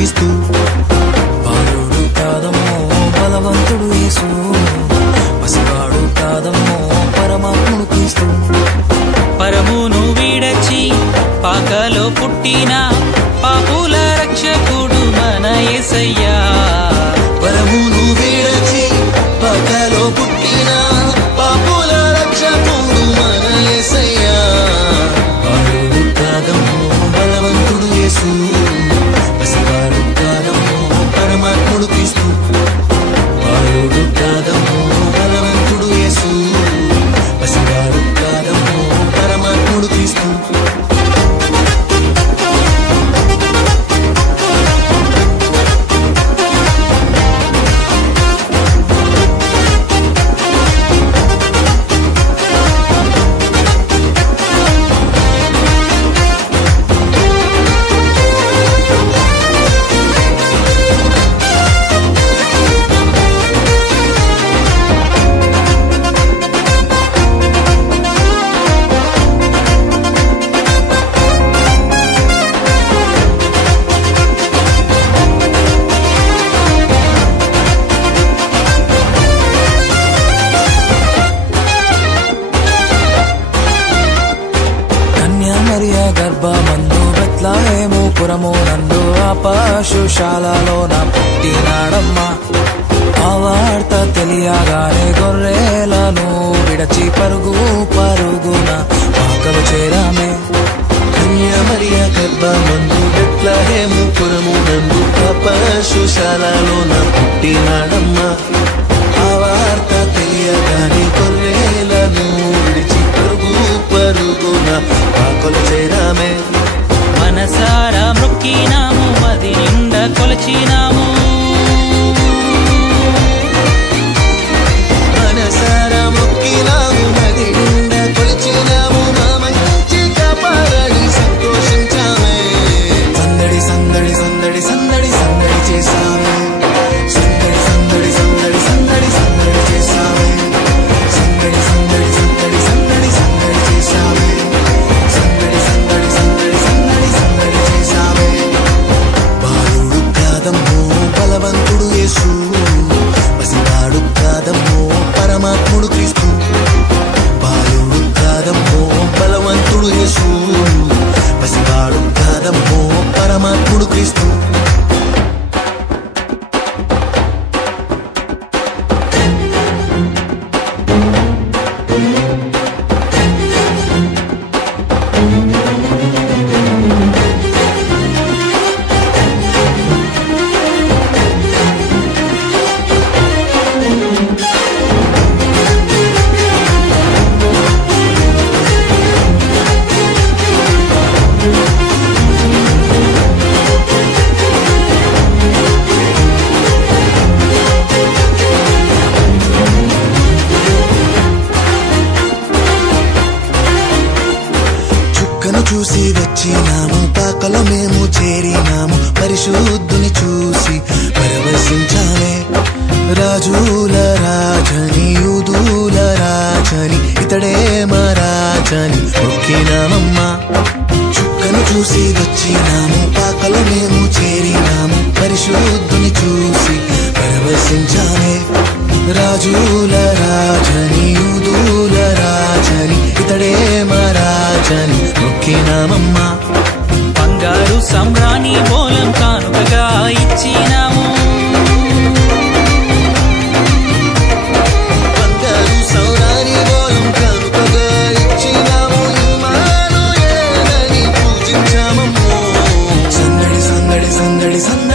క్రీస్తు. బాలుడు కాదమ్మో బలవంతుడు యేసు, పసివాడు కాదమ్మో పరమాత్ముడు క్రీస్తు. పరమును వీడచి పాకలో పుట్టిన పాపుల రక్షకుడు మన యేసయ్యా. పరమును వీడచి పాకలో పుట్టిన పాపుల రక్షకుడు మన యేసయ్యా. బాలుడు కాదమ్మో బలవంతుడు యేసు, పసివాడు కాదమ్మో పరమాత్ముడు క్రీస్తు. బాలుడు కాదమ్మో బలవంతుడు యేసు, పసివాడు కాదమ్మో పరమాత్ముడు క్రీస్తు. మరియా గర్భమందు బెత్లెహేము పురము నందు ఆ పశుశాలలోన పుట్టినాడమ్మా. ఆ వార్త తెలియగానే గొర్రెలను విడచి పరుగు పరుగున పాకలు చేరామే. మరియా గర్భమందు బెత్లెహేము పురము నందు ఆ పశుశాలలోన పుట్టినాడమ్మా. ఆ వార్త తెలియగానే గొర్రెలను విడిచి పరుగు పరుగున పాకలు చేరామే. మనసారా మొక్కినాము, మది నిండా కొలచినాము. మనసారా మొక్కినాము, మది నిండా కొలిచినాము. మా మంచి కాపాడని సంతోషించామే. సందడి సందడి సందడి సందడి సందడి చేసామే. సందడి సందడి సందడి సందడి సందడి చేసామే. సందడి సందడి సందడి సందడి సందడి చేసామే. సందడి సందడి సందడి సందడి సందడి చేసామే. బాలుడు కాదమ్మో బలవంతుడు యేసు, పసివాడు కాదమ్మో పరమాత్ముడు క్రీస్తు. బాలుడు కాదమ్మో బలవంతుడు యేసు, పసివాడు కాదమ్మో పరమాత్ముడు క్రీస్తు. చుక్కను చూసి వచ్చినాము, పాకలో మేము చేరినాము. పరిశుద్ధుని చూసి పరవశించాలే. రాజుల రాజని యూదుల రాజని ఇతడే మా రాజని మొక్కినామమ్మా. చుక్కను చూసి వచ్చినాము, పాకలో మేము చేరినాము. పరిశుద్ధుని చూసి పరవశించాలే. రాజుల రాజని యూదుల రాజని ఇతడే మా రాజని మొక్కినామమ్మా. బంగారు సంబ్రాణి బోలం కానుకగా ఇచ్చినాము. బంగారు సంబ్రాణి బోలం కానుకగా ఇచ్చినాము. ఇమ్మానుయేలని పూజించామమ్మో. సందడి సందడి సందడి సందడి